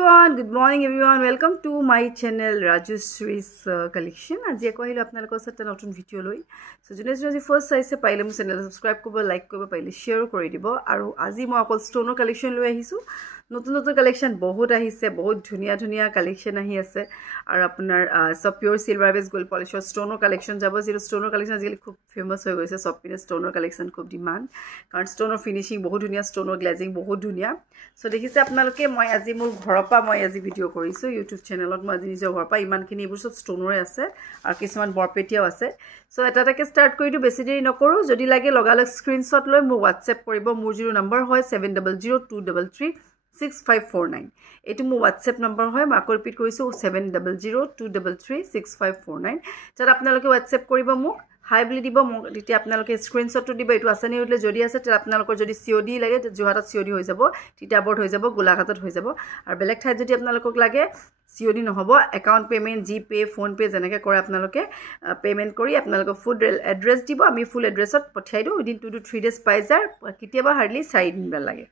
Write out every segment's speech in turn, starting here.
everyone, good morning everyone. Welcome to my channel Rajusri's collection. Aji ko ahilo apnalokor satte notun video loi. So jone first size se paile mu channel subscribe kobo, like kobo, paile share kori dibo. Aru aji mo akol stone collection loi ahisu. নতুন collection বহুত আহিছে, বহুত ধুনিয়া collection আহি আছে আৰু আপোনাৰ সব pure silver base gold পলিশৰ স্টোনৰ collection যাব। যেটো স্টোনৰ collection আজিকালি খুব ফেমাস হৈ গৈছে, সব পিনে স্টোনৰ collection খুব ডিমান্ড, কাৰণ স্টোনৰ ফিনিশিং বহুত ধুনিয়া, স্টোনৰ গ্লেজিং বহুত ধুনিয়া। সো দেখিছে আপোনালোকে মই আজি মোৰ ঘৰৰ পৰা মই আজি ভিডিও কৰিছো ইউটিউব চেনেলত। মই আজি নিজৰ ঘৰৰ পৰা ইমানখিনি এইবোৰ সব স্টোনৰে আছে আৰু কিছুমান বৰপেটিয়াও আছে। সো এটাকে স্টাৰ্ট কৰি দিও, বেছি দেৰি নকৰো। যদি লাগে লগালগ স্ক্ৰিনশ্বট লৈ মোৰ হোৱাটসএপ কৰিব। মোৰ জিৰো নম্বৰ হয় 7002336549। এটো মোৰ হোৱাটসএপ নম্বৰ হয়, মই আকৌ ৰিপিট কৰিছো 7002336549। যাত আপোনালোকে হোৱাটসএপ কৰিব মোক, হাই বুলি দিব মোক, তেতিয়া আপোনালোকে স্ক্ৰিনশ্বটটো দিব। এটো আছে নে উঠলে যদি আছে তে আপোনালোকৰ যদি সিওডি লাগে যোহাটত সিওডি হৈ যাব, টিটাবৰ্ড হৈ যাব, গোলাঘাটত হৈ যাব। আৰু বেলেগ ঠাইত যদি আপোনালোকক লাগে সিওডি নহব, account payment, GPay, phone pay যেনেকে কৰে আপোনালোকে পেমেন্ট কৰি আপোনালোকৰ ফুল এড্ৰেছ দিব, আমি ফুল এড্ৰেছত পঠাই দিও। উইদিন 2 to 3 days পাই যায়, কেতিয়াবা হাৰ্ডলি 4 দিন লাগে।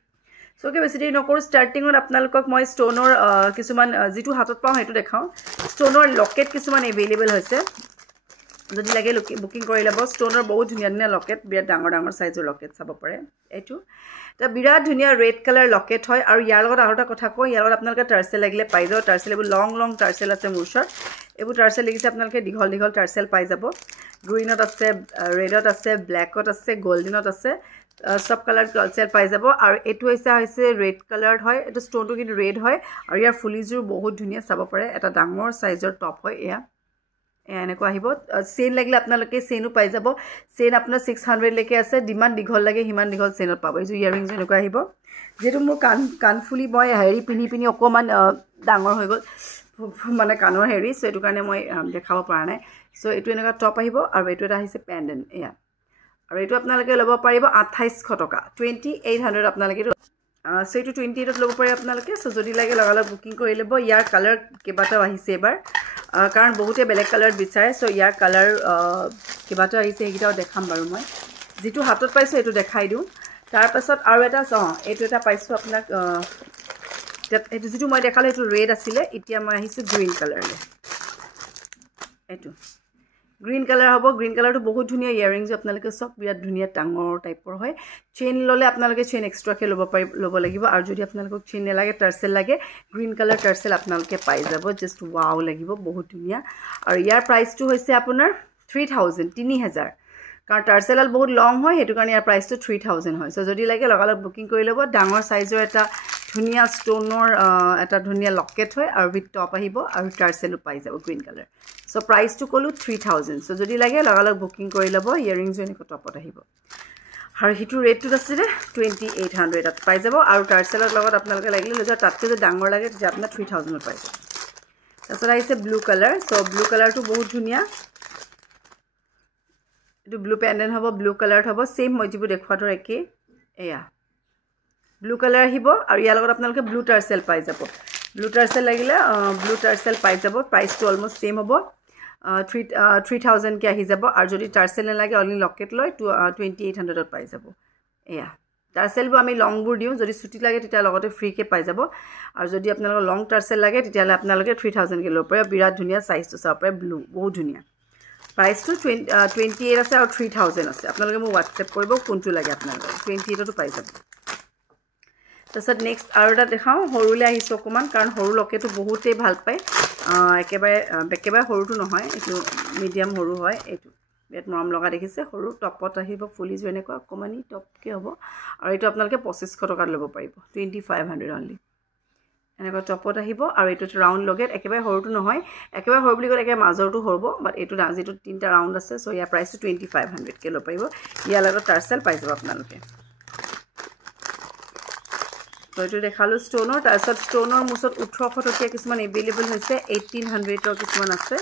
সো কে বেছি দেৰি নকৰো, স্টাৰ্টিংত আপোনালোকক মই স্টোনৰ কিছুমান যেটো হাতত পাও হেতু দেখাও। স্টোনৰ লকেট কিছুমান এভেইলেবল হৈছে, যদি লাগে বুকিং কৰি লব। স্টোনৰ বহুত ধুনিয়া লকেট, বিৰাট ডাঙৰ সাইজৰ লকেট চাব পাৰে। এটো এটা বিৰাট ধুনিয়া ৰেড কালাৰ লকেট হয়। আৰু ইয়াৰ লগত আৰু এটা কথা কও, ইয়াৰ লগত আপোনালোকে টাৰ্সেল লাগিলে পাই যাব। টাৰ্সেল এবোৰ লং টাৰ্সেল আছে মোৰ ওচৰত। এবোৰ টাৰ্সেল লাগিছে আপোনালোকে দীঘল টাৰ্সেল পাই যাব। গ্ৰীনত আছে, ৰেডত আছে, ব্ল্যাকত আছে, গোল্ডেনত আছে, সব কালাৰ টাৰ্সেল পাই যাব। আৰু এটো হৈছে ৰেড কালাৰ হয়, এটো স্টোনটো কিন্তু ৰেড হয়। আৰু ইয়াৰ ফুলিজুৰ বহুত ধুনিয়া চাব পাৰে, এটা ডাঙৰ সাইজৰ টপ হয়। এয়া এনেকুৱা আহিব। চেইন লাগিলে আপোনালোকে চেইনো পাই যাব। চেইন আপোনাৰ 600 লৈকে আছে, ডিমান্ড দীঘল লাগে সিমান দীঘল চেইনত পাব। এই ইয়াৰিংছ এনেকুৱা আহিব। যেটো মোৰ কানফুলি মই হেৰি পিনি অকমান ডাঙৰ হৈ গল, মানে কানৰ হেৰি। সো এটো কাৰণে মই দেখাব পৰা নাই। সো এটো এনেকুৱা টপ আহিব। আৰু এটো এটা আহিছে পেন্ডেন্ট। এয়া আৰু এটো আপোনালোকে লব পাৰিব 2800 টকা, 2800 আপোনালোকে। সো এটো 28 লব পাৰে আপোনালোকে। সো যদি লাগে লগালগ বুকিং কৰি লব। ইয়াৰ কালাৰ কেবাটাও আহিছে এবাৰ, কাৰণ বহুতে বেলেগ কালাৰ বিচাৰে। সো ইয়াৰ কালাৰ কেবাটাও আহিছে, এইটাও দেখাম বাৰু। মই যেটো হাতত পাইছো এটো দেখাই দিও। তাৰ পাছত আৰু এটা এটো এটা পাইছো আপোনাক, এটো যেটো মই দেখালো এটো ৰেড আছিলে, এতিয়া মই আহিছো গ্ৰীন কালাৰলে। এটো গ্ৰীন কালাৰ হ'ব। গ্ৰীন কালাৰটো বহুত ধুনিয়া ইয়াৰিংছ আপোনালোকে সব বিৰাট ধুনিয়া ডাঙৰ টাইপৰ হয়। চেইন ললে আপোনালোকে চেইন এক্সট্ৰাকে লব লাগিব। আৰু যদি আপোনালোকক চেইন নালাগে, টাৰ্সেল লাগে, গ্ৰীন কালাৰ টাৰ্সেল আপোনালোকে পাই যাব। জাস্ট ওয়াও লাগিব, বহুত ধুনিয়া। আৰু ইয়াৰ প্ৰাইসটো হৈছে আপোনাৰ 3000, কাৰণ টাৰ্সেল বহুত লং হয়, হেতু কাৰণে ইয়াৰ প্ৰাইসটো 3000 হয়। সো যদি লাগে লগালগ বুকিং কৰি লব। ডাঙৰ সাইজৰ এটা ধুনিয়া স্টোনৰ এটা ধুনিয়া লকেট হয়, আৰু উইথ টপ আহিব, আৰু টাৰ্সেলও পাই যাব গ্ৰীন কালাৰ। সো প্ৰাইসটো কলো 3000। সো যদি লাগে লগালগ বুকিং কৰি লব। ইয়াৰিংছ এনেকুৱা টপত আহিব। আৰু হিটো ৰেটটো আছে 2800 পাই যাব। আৰু টাৰ্সেলৰ লগত আপোনালোকে লাগিলে লৈ যাওক, তাতকৈ যদি ডাঙৰ লাগে তেতিয়া আপোনাৰ 3000 পাই যাব। তাৰপিছত আহিছে ব্লু কালাৰ। সো ব্লু কালাৰটো বহুত ধুনিয়া। এটো ব্লু পেন্ডেন্ট হ'ব, ব্লু কালাৰত হ'ব, সেম মই যিবোৰ দেখুৱাটোৰ একে। এয়া ব্লু কালাৰ আহিব। আৰু ইয়াৰ লগত আপোনালোকে ব্লু টাৰ্সেল পাই যাব। ব্লু টাৰ্সেল লাগিলে ব্লু টাৰ্সেল পাই যাব। প্ৰাইসটো অলমোস্ট সেম হ'ব, 3000 কে আহি যাব। আৰু যদি টাৰ্সেল নালাগে অনলি লকেট লয় 2800 পাই যাব। এয়া টাৰ্সেলবোৰ আমি লংবোৰ দিও, যদি ছুটি লাগে তেতিয়া লগতে ফ্ৰী কে পাই যাব। আৰু যদি আপোনালোকৰ লং টাৰ্সেল লাগে তেতিয়ালে আপোনালোকে 3000 কে ল'ব পাৰে। বিৰাট ধুনিয়া সাইজটো চাব পাৰে, ব্লু বহুত ধুনিয়া। প্ৰাইসটো 28 আছে আৰু 3000 আছে। আপোনালোকে মোক হোৱাটসএপ কৰিব কোনটো লাগে আপোনালোকক, 28 পাই যাব। তাৰপিছত নেক্সট আৰু এটা দেখাও। সৰুলে আহিছো অকমান, কাৰণ সৰু লকেটো বহুতেই ভাল পায়। একেবাৰে সৰুটো নহয়, এইটো মিডিয়াম সৰু হয়। এইটো বিৰাট মৰম লগা দেখিছে। সৰু টপত আহিব, ফুলিজ এনেকুৱা অকমানি টপকে হ'ব। আৰু এইটো আপোনালোকে 2500 টকাত ল'ব পাৰিব, 2500 অনলি। এনেকুৱা টপত আহিব। আৰু এইটো ৰাউন্ড লকেট, একেবাৰে সৰুটো নহয়, একেবাৰে সৰু বুলি ক'লে একেবাৰে মাজৰটো হ'ব, বাট এইটো যেটো তিনটা ৰাউন্ড আছে। সো ইয়াৰ প্ৰাইসটো 2500 কে ল'ব পাৰিব। ইয়াৰ লগত টাৰ্সেল পাই যাব আপোনালোকে। তো এইটো দেখালো স্টোনৰ। তাৰপিছত স্টোনৰ মুছত 1800 টকীয়া কিছুমান এভেইলেবল হৈছে, 1800 কিছুমান আছে।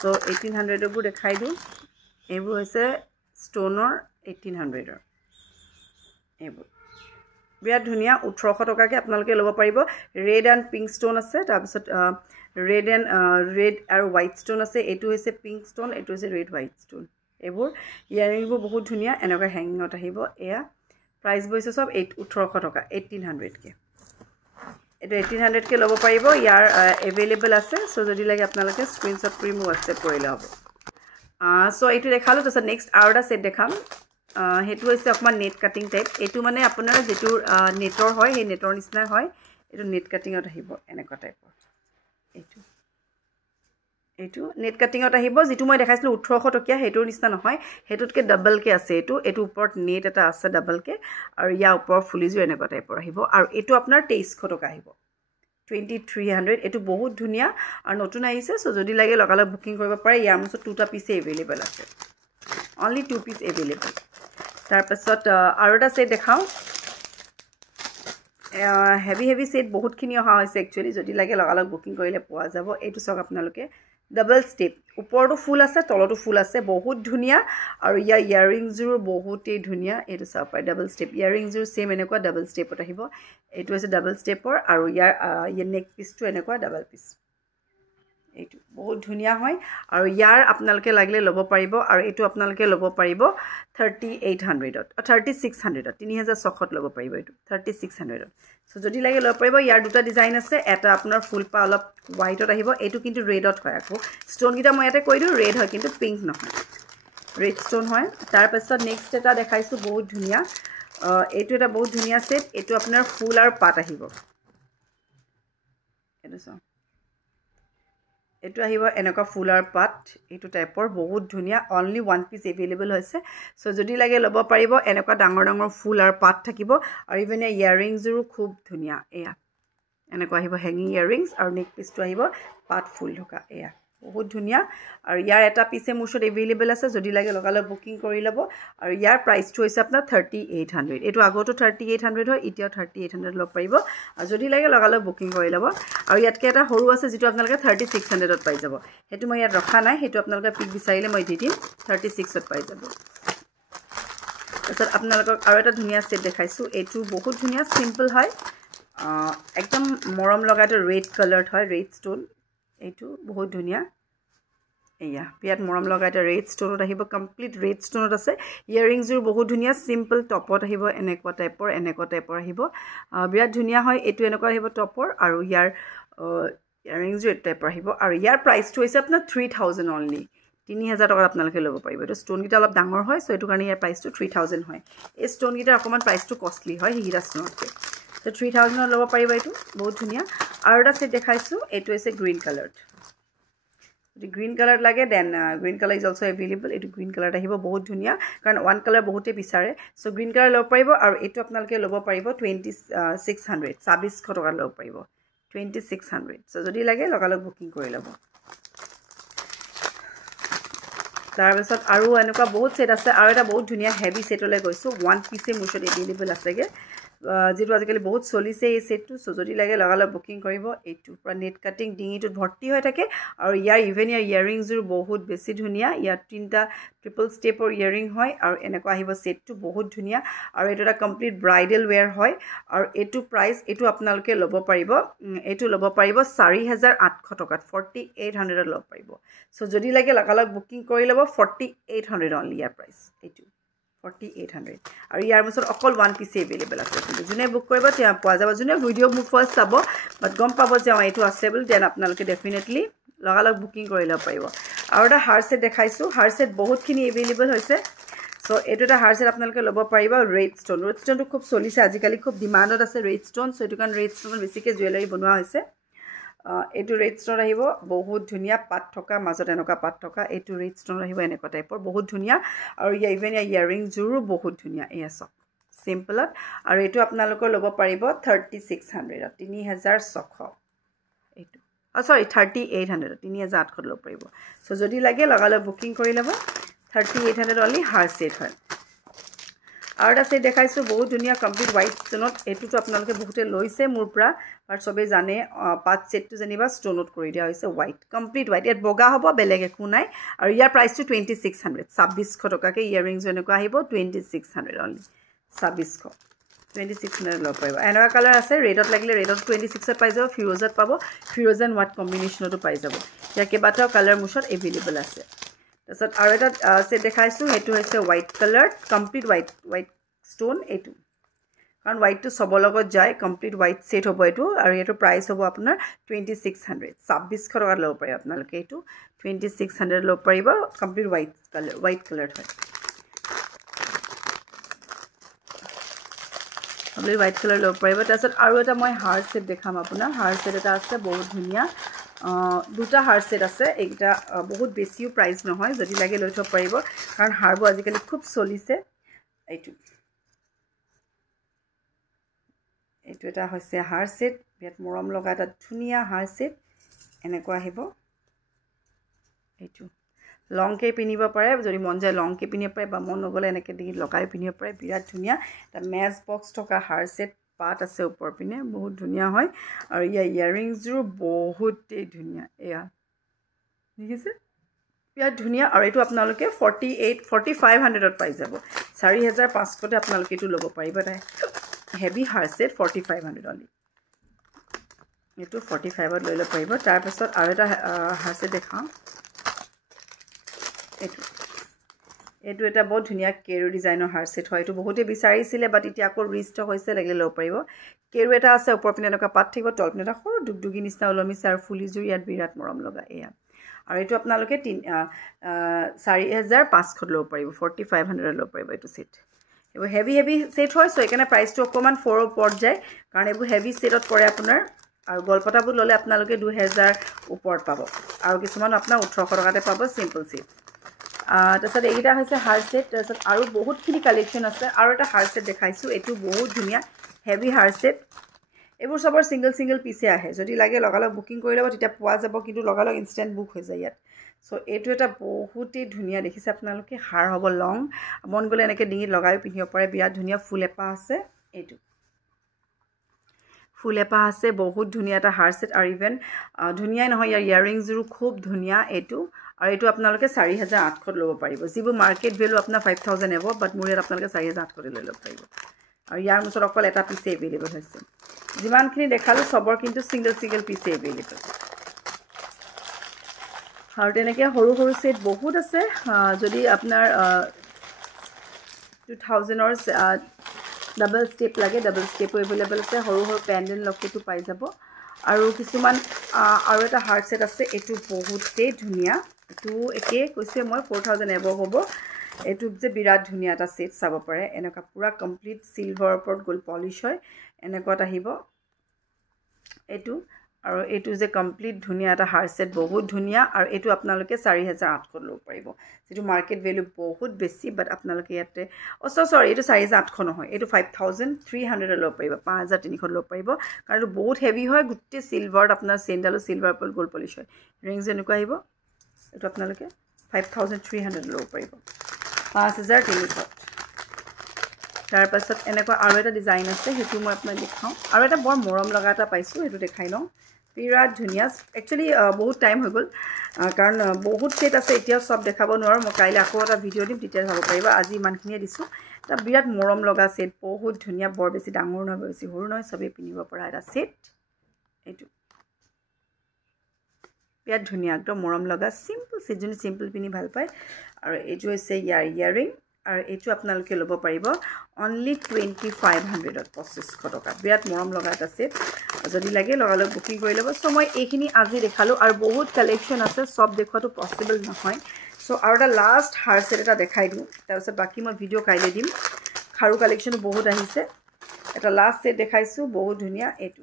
সো 1800 বোৰ দেখাই দিও। এইবোৰ হৈছে স্টোনৰ 1800। এইবোৰ বিৰাট ধুনিয়া, 1800 টকাকে আপোনালোকে ল'ব পাৰিব। ৰেড এণ্ড পিংক ষ্টোন আছে, তাৰপিছত ৰেড আৰু হোৱাইট ষ্টোন আছে। এইটো হৈছে পিংক ষ্টোন, এইটো হৈছে ৰেড হোৱাইট ষ্টোন। এইবোৰ ইয়াৰিংবোৰ বহুত ধুনিয়া, এনেকুৱা হেংঙত আহিব। এয়া প্ৰাইস বৈছে সব 1800 টকা, 1800 কে। এইটো 1800 কে ল'ব পাৰিব ইয়াৰ এভেইলেবল আছে সো যদি লাগে আপোনালোকে স্ক্ৰিনশ্বট কৰি মোক WhatsApp কৰিলে হ'ব সো এইটো দেখালো তাৰপিছত নেক্সট আৰু এটা সেট দেখাম হেতু হৈছে অকমান নেট কাটিং টাইপ এইটো মানে আপোনাৰ যেটো নেটৰ হয় সেই নেটৰ নিচিনা হয় এইটো নেট কাটিংত আহিব এনেকুৱা টাইপৰ এইটো নেট কাটিংত আহিব যেটো মই দেখাইছিলো 1800 টকিয়া হেতুৰ নিচিনা নহয় হেতুতকে ডাবল কে আছে এইটো ওপৰত নেট এটা আছে ডাবল কে আৰু ইয়া ওপৰ ফুলিজো এনেকুৱা টাইপৰ আহিব আৰু এইটো আপোনাৰ 2300 টকা আহিব 2300 এটো বহুত ধুনিয়া আৰু নতুন আহিছে সো যদি লাগে লগালগ বুকিং কৰিব পাৰে ইয়াৰ মছত দুটা পিস এভেইলেবল আছে only 2 piece available তাৰ পাছত আৰু এটা সেট দেখাও হেভি সেট বহুত খিনি অহা হৈছে একচুয়ালি যদি লাগে লগালগ বুকিং কৰিলে পোৱা যাব এইটো সক আপোনালোকে ডাবল স্টেপ ওপৰটো ফুল আছে তলটো ফুল আছে বহুত ধুনিয়া আৰু ইয়াৰিংজৰ বহুতেই ধুনিয়া এইটো সব পাই ডাবল স্টেপ ইয়াৰিংজৰ সেম এনেকুৱা ডাবল স্টেপত আহিব এইটো আছে ডাবল স্টেপৰ আৰু ইয়াৰ নেক পিসটো এনেকুৱা ডাবল পিস এইটো বহুত ধুনিয়া হয় আৰু ইয়াৰ আপোনালোকে লাগিলে লব পাৰিব আৰু এইটো আপোনালোকে লব পাৰিব 3800 3600 3600 লব পাৰিব এইটো 3600 সো যদি লাগে লব পাৰিব ইয়াৰ দুটা ডিজাইন আছে এটা আপোনাৰ ফুল পা অলপ হোৱাইটত আহিব এইটো কিন্তু ৰেডত হয় আকো ষ্টোন গিটা মই ইয়াতে কৈ দিও ৰেড হয় কিন্তু পিংক নহয় ৰেড ষ্টোন হয় তাৰ পাছত নেক্সট এটা দেখাইছো বহুত ধুনিয়া এইটো এটা বহুত ধুনিয়া সেট এইটো আপোনাৰ ফুল আৰু পাত আহিব এইটো সব এটো আহিব এনেকা ফুলাৰ পাত এটো টাইপৰ বহুত ধুনিয়া only one piece available হৈছে সো যদি লাগে লব পাৰিব এনেকা ডাঙৰ ডাঙৰ ফুলাৰ পাত থাকিব আৰু ইভেন ইয়াৰিংজৰো খুব ধুনিয়া এয়া এনেকা আহিব হ্যাঙ্গিং ইয়াৰিংস আৰু নেক পিসটো আহিব পাত ফুল থকা এয়া বহুত ধুনিয়া আৰু ইয়াৰ এটা পিসে মুছত এভেইলেবল আছে যদি লাগে লগালগ বুকিং কৰি লব আৰু ইয়াৰ প্ৰাইসটো হৈছে আপোনাৰ 3800 এটো আগতো 3800 হয় ইতিয়া 3800 লব পাৰিব আৰু যদি লাগে লগালগ বুকিং কৰি লব আৰু ইয়াতকে এটা সৰু আছে যেটো আপোনালোকে 3600 ত পাই যাব হেতু মই ইয়াত ৰখা নাই হেতু আপোনালোকে পিক বিচাৰিলে মই দি দিম 36 ত পাই যাব তাৰছত আপোনালোকক আৰু এটা ধুনিয়া সেট দেখাইছো এটো বহুত ধুনিয়া সিম্পল হয় একদম মৰম লগাটো ৰেড কালাৰড হয় ৰেড ষ্টোন এইটো বহুত ধুনিয়া এয়া বিয়াত মৰম লগাইটা ৰেড ষ্টোনত আহিব কমপ্লিট ৰেড ষ্টোনত আছে ইয়াৰিংজৰ বহুত ধুনিয়া সিম্পল টপত আহিব এনেকুৱা টাইপৰ আহিব বিয়াত ধুনিয়া হয় এটো এনেকুৱা আহিব টপৰ আৰু ইয়াৰ ইয়াৰিংজৰ টাইপৰ আহিব আৰু ইয়াৰ প্ৰাইসটো হৈছে আপোনাৰ 3000 only 3000 টকা আপোনালোকে লব পাৰিব এটো ষ্টোন গিটা অলপ ডাঙৰ হয় সো এটো কাৰণে ইয়াৰ প্ৰাইসটো 3000 হয় এই ষ্টোন গিটা অকমান প্ৰাইসটো কষ্টলি হয় হিৰা ষ্টোনতকে সো 3000 লব পাৰিব এটো বহুত ধুনিয়া আৰু এটা সেট দেখাইছো এটো হৈছে green coloured The green color lage then green color is also available etu green color ahibo bahut dhuniya karan one color bahute bisare so green color lob paribo aru etu apnaloke lobo paribo 2600 2600 toka lob paribo 2600 so jodi lage logalog booking kori lobo tar bisot aru enuka bahut set ase aru eta bahut dhuniya heavy set ole goisu one piece mushot available asege যেটো আজিকালি বহুত চলিছে এই সেটটো so যদি লাগে লগালগ booking কৰিব এইটো পুৰা নেট কাটিং ডিঙিটো ভৰ্তি হৈ থাকে আৰু ইয়াৰ ইভেন ইয়াৰিংজৰ বহুত বেছি ধুনিয়া ইয়াৰ তিনটা ট্ৰিপল স্টেপৰ ইয়াৰিং হয় আৰু এনেকুৱা আহিব সেটটো বহুত ধুনিয়া আৰু এটা কমপ্লিট ব্ৰাইডাল ওয়্যাৰ হয় আৰু এটো প্ৰাইস এটো আপোনালোকে লব পাৰিব এটো লব পাৰিব 4800 টকাত 4800 লব পাৰিব সো যদি লাগে লগালগ বুকিং কৰি লব 4800 only ইয়াৰ প্ৰাইস এটো 4800 আৰু ইয়াৰ মছত অকল ওয়ান পিস এভেইলেবল আছে কিন্তু জুনে বুক কৰিব তিয়া পোৱা যাব জুনে ভিডিও মোক ফাৰ্স্ট চাব বাট গম পাব যে এইটো আছেবল দেন আপোনালোকে ডেফিনেটলি লগালগ বুকিং কৰি লব পাৰিব আৰু এটা হার সেট দেখাইছো হার সেট বহুত খিনি এভেইলেবল হৈছে সো এটো এটা হার সেট আপোনালোকে লব পাৰিব ৰেড ষ্টোনটো খুব চলিছে আজিকালি খুব ডিমান্ডত আছে ৰেড ষ্টোন সো এটো কাৰণ ৰেড ষ্টোন বেছিকে জুৱেলাৰী বনোৱা হৈছে এটো ৰেড ষ্টোন আহিব বহুত ধুনিয়া পাত থকা মাজত এনেকা পাত থকা এটো ৰেড ষ্টোন আহিব এনেকা টাইপৰ বহুত ধুনিয়া আৰু ইভেন ইয়াৰিং জুৰো বহুত ধুনিয়া এয়া সিম্পলত আৰু এটো আপোনালোকৰ লব পাৰিব 3600 3600 এটো সৰি 3800 3800 লব পাৰিব সো যদি লাগে লগালগ বুকিং কৰি লব 3800 only হাৰ সেট হয় আৰু এটা সেট দেখাইছো বহুত ধুনিয়া কমপ্লিট হোৱাইট ষ্টোনত এটোটো আপোনালোকে বহুতে লৈছে মোৰ পৰা আৰু সবে জানে পাঁচ সেটটো জনিবা ষ্টোনত কৰি দিয়া হৈছে হোৱাইট কমপ্লিট হোৱাইট ইয়াত বগা হ'ব বেলেগ একো নাই আৰু ইয়াৰ প্ৰাইসটো 2600 2600 টকাকে ইয়াৰিংজ এনেকুৱা আহিব 2600 only 2600 লব পাৰিব এনেকুৱা কালাৰ আছে ৰেডত লাগিলে ৰেডত 26 পাই যাব ফিৰোজত পাব ফিৰোজ এণ্ড হোৱাইট কম্বিনেশনটো পাই যাব ইয়াৰ কেবাটাও কালাৰ মুছত এভেইলেবল আছে তাৰছত আৰু এটা সেট দেখাইছো হেতু হৈছে white colour complete white stone এটো কাৰণ হোৱাইটটো চবৰ লগত যায় কমপ্লিট হোৱাইট ছেট হ'ব এইটো আৰু এইটো প্ৰাইচ হ'ব আপোনাৰ 2600 2600 টকাত ল'ব পাৰিব আপোনালোকে এইটো 2600 ল'ব পাৰিব কমপ্লিট হোৱাইট কালাৰ হয় কমপ্লিট হোৱাইট কালাৰ ল'ব পাৰিব তাৰপিছত আৰু এটা মই হাৰ ছেট দেখাম আপোনাৰ হাৰ ছেট এটা আছে বহুত ধুনীয়া দুটা হাৰ ছেট আছে এইটা বহুত বেছিও প্ৰাইচ নহয় যদি লাগে লৈ থব পাৰিব কাৰণ হাৰবোৰ আজিকালি খুব চলিছে এইটো এটা হৈছে হাৰ ছেট বিৰাট মৰম লগা এটা ধুনীয়া হাৰ ছেট এনেকুৱা আহিব এইটো লংকে পিনিব পাৰে যদি মন যায় লংকে পিনিব পাৰে বা মন নগলে এনেকৈ দি লগাই পিনিব পাৰে বিৰাট ধুনীয়া এটা মেচ বক্স থকা হাৰ ছেট পাত আছে ওপৰ পিনে বহুত ধুনীয়া হয় আৰু ইয়াৰিংছৰো বহুতেই ধুনীয়া এয়া দেখিছে বিৰাট ধুনীয়া আৰু এইটো আপোনালোকে 4500ত পাই যাব 4500তে আপোনালোকে এইটো ল'ব পাৰিব এটা হেভি হাৰ ছেট 4500 অনলি এইটো 45ত লৈ ল'ব পাৰিব তাৰপিছত আৰু এটা হাৰ ছেট দেখাওঁ এইটো এটা বহুত ধুনীয়া কেৰু ডিজাইনৰ হাৰ ছেট হয় এইটো বহুতে বিচাৰিছিলে বাট এতিয়া আকৌ ৰিষ্টক হৈছে লাগিলে ল'ব পাৰিব কেৰু এটা আছে ওপৰ পিনে এনেকুৱা পাত থাকিব তল পিনে এটা সৰু দুগদুগি নিচিনা ওলমিছে আৰু ফুলিযোৰ ইয়াত বিৰাট মৰম লগা এয়া আৰু এইটো আপোনালোকে 4500 ল'ব পাৰিব 4500 ল'ব পাৰিব এইটো ছেট এইবোৰ হেভি ছেট হয় চ' এইকাৰণে প্ৰাইচটো অকণমান 4 ওপৰত যায় কাৰণ এইবোৰ হেভি ছেটত পৰে আপোনাৰ আৰু গলপতাবোৰ ল'লে আপোনালোকে 2000 ওপৰত পাব আৰু কিছুমান আপোনাৰ 1800 টকাতে পাব চিম্পল ছেট তাৰপিছত এইকেইটা হৈছে হাৰ ছেট তাৰপিছত আৰু বহুতখিনি কালেকশ্যন আছে আৰু এটা হাৰ ছেট দেখাইছোঁ এইটো বহুত ধুনীয়া হেভি হাৰ ছেট এইবোৰ চবৰ ছিংগল পিছে আহে যদি লাগে লগালগ বুকিং কৰি ল'ব তেতিয়া পোৱা যাব কিন্তু লগালগ ইনষ্টেণ্ট বুক হৈ যায় ইয়াত চ' এইটো এটা বহুতেই ধুনীয়া দেখিছে আপোনালোকে হাৰ হ'ব লং মন গ'লে এনেকৈ ডিঙিত লগাই পিন্ধিব পাৰে বিৰাট ধুনীয়া ফুল এপাহ আছে এইটো ফুল এপাহ আছে বহুত ধুনীয়া এটা হাৰ ছেট আৰু ইভেন ধুনীয়াই নহয় ইয়াৰ ইয়াৰিংছৰো খুব ধুনীয়া এইটো আৰু এইটো আপোনালোকে 4800 ল'ব পাৰিব যিবোৰ মাৰ্কেট ভেলু আপোনাৰ 5000 এব বাট মোৰ ইয়াত আপোনালোকে 4800 লৈ ল'ব পাৰিব আৰু ইয়াৰ মুছত অকল এটা পিছে এভেইলেবল হৈছে যিমানখিনি দেখালোঁ চবৰ কিন্তু ছিংগল পিছে এভেইলেবল আৰু তেনেকৈ সৰু ছেট বহুত আছে যদি আপোনাৰ 2000ৰ ডাবল ষ্টেপ লাগে ডাবল ষ্টেপো এভেইলেবল আছে সৰু পেণ্ডেণ্ট লকেটো পাই যাব আৰু কিছুমান আৰু এটা হাৰ ছেট আছে এইটো বহুতেই ধুনীয়া এইটো একে কৈছে মই 4000 এব হ'ব এইটো যে বিৰাট ধুনীয়া এটা ছেট চাব পাৰে এনেকুৱা পুৰা কমপ্লিট চিলভাৰৰ ওপৰত গ'ল্ড পলিছ হয় এনেকুৱাত আহিব এইটো আৰু এইটো যে কমপ্লিট ধুনীয়া এটা হাৰ ছেট বহুত ধুনীয়া আৰু এইটো আপোনালোকে 4800 ল'ব পাৰিব যিটো মাৰ্কেট ভেলু বহুত বেছি বাট আপোনালোকে ইয়াতে চৰি এইটো 4800 নহয় এইটো 5300 ল'ব পাৰিব 5300 ল'ব পাৰিব কাৰণ এইটো বহুত হেভি হয় গোটেই চিলভাৰত আপোনাৰ চেইনডালো চিলভাৰ ওপৰত গ'ল্ড পলিছ হয় ৰিংছ এনেকুৱা আহিব এইটো আপোনালোকে 5300 ল'ব পাৰিব 5300 তাৰপাছত এনেকুৱা আৰু এটা ডিজাইন আছে সেইটো মই আপোনাক দেখাওঁ আৰু এটা বৰ মৰম লগা এটা পাইছোঁ সেইটো দেখাই লওঁ বিৰাট ধুনীয়া একচুৱেলি বহুত টাইম হৈ গ'ল কাৰণ বহুত ছেট আছে এতিয়া চব দেখাব নোৱাৰোঁ মই কাইলৈ আকৌ এটা ভিডিঅ' দিম তেতিয়া চাব পাৰিবা আজি ইমানখিনিয়ে দিছোঁ এটা বিৰাট মৰম লগা ছেট বহুত ধুনীয়া বৰ বেছি ডাঙৰ নহয় বেছি সৰু নহয় চবেই পিন্ধিব পৰা এটা ছেট এইটো বিৰাট ধুনীয়া একদম মৰম লগা চিম্পল ছেট যোনে চিম্পল পিন্ধি ভাল পায় আৰু এইটো হৈছে ইয়াৰিং আৰু এইটো আপোনালোকে ল'ব পাৰিব অনলি 2500ত 2500 টকা বিৰাট মৰম লগা এটা ছেট যদি লাগে লগালগ বুকিং কৰি ল'ব চ' মই এইখিনি আজি দেখালোঁ আৰু বহুত কালেকশ্যন আছে চব দেখুৱাটো পচিবল নহয় চ' আৰু এটা লাষ্ট হাৰ ছেট এটা দেখাই দিওঁ তাৰপিছত বাকী মই ভিডিঅ' কাইলৈ দিম খাৰু কালেকশ্যনো বহুত আহিছে এটা লাষ্ট ছেট দেখাইছোঁ বহুত ধুনীয়া এইটো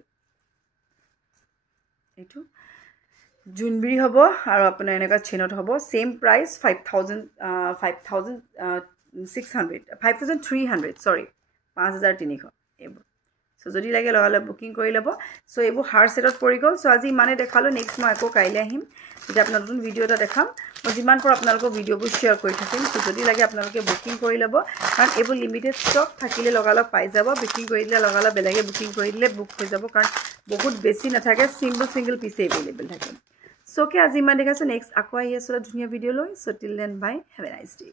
জোনবিৰি হ'ব আৰু আপোনাৰ এনেকুৱা চেইনত হ'ব চেম প্ৰাইচ 5300 চৰি 5300 এইবোৰ চ' যদি লাগে লগালগ বুকিং কৰি ল'ব চ' এইবোৰ হাৰ ছেটত পৰি গ'ল চ' আজি ইমানে দেখালোঁ নেক্সট মই আকৌ কাইলৈ আহিম তেতিয়া আপোনাৰ নতুন ভিডিঅ' এটা দেখাম মই যিমান পাৰোঁ আপোনালোকৰ ভিডিঅ'বোৰ শ্বেয়াৰ কৰি থাকিম চ' যদি লাগে আপোনালোকে বুকিং কৰি ল'ব কাৰণ এইবোৰ লিমিটেড ষ্টক থাকিলে লগালগ পাই যাব বুকিং কৰি দিলে লগালগ বেলেগে বুকিং কৰি দিলে বুক হৈ যাব কাৰণ বহুত বেছি নাথাকে ছিংগল পিছে এভেইলেবল থাকে চ' আজি ইমান দেখাইছোঁ নেক্সট আকৌ আহি আছোঁ ধুনীয়া ভিডিঅ' লৈ so' till then bye have a nice day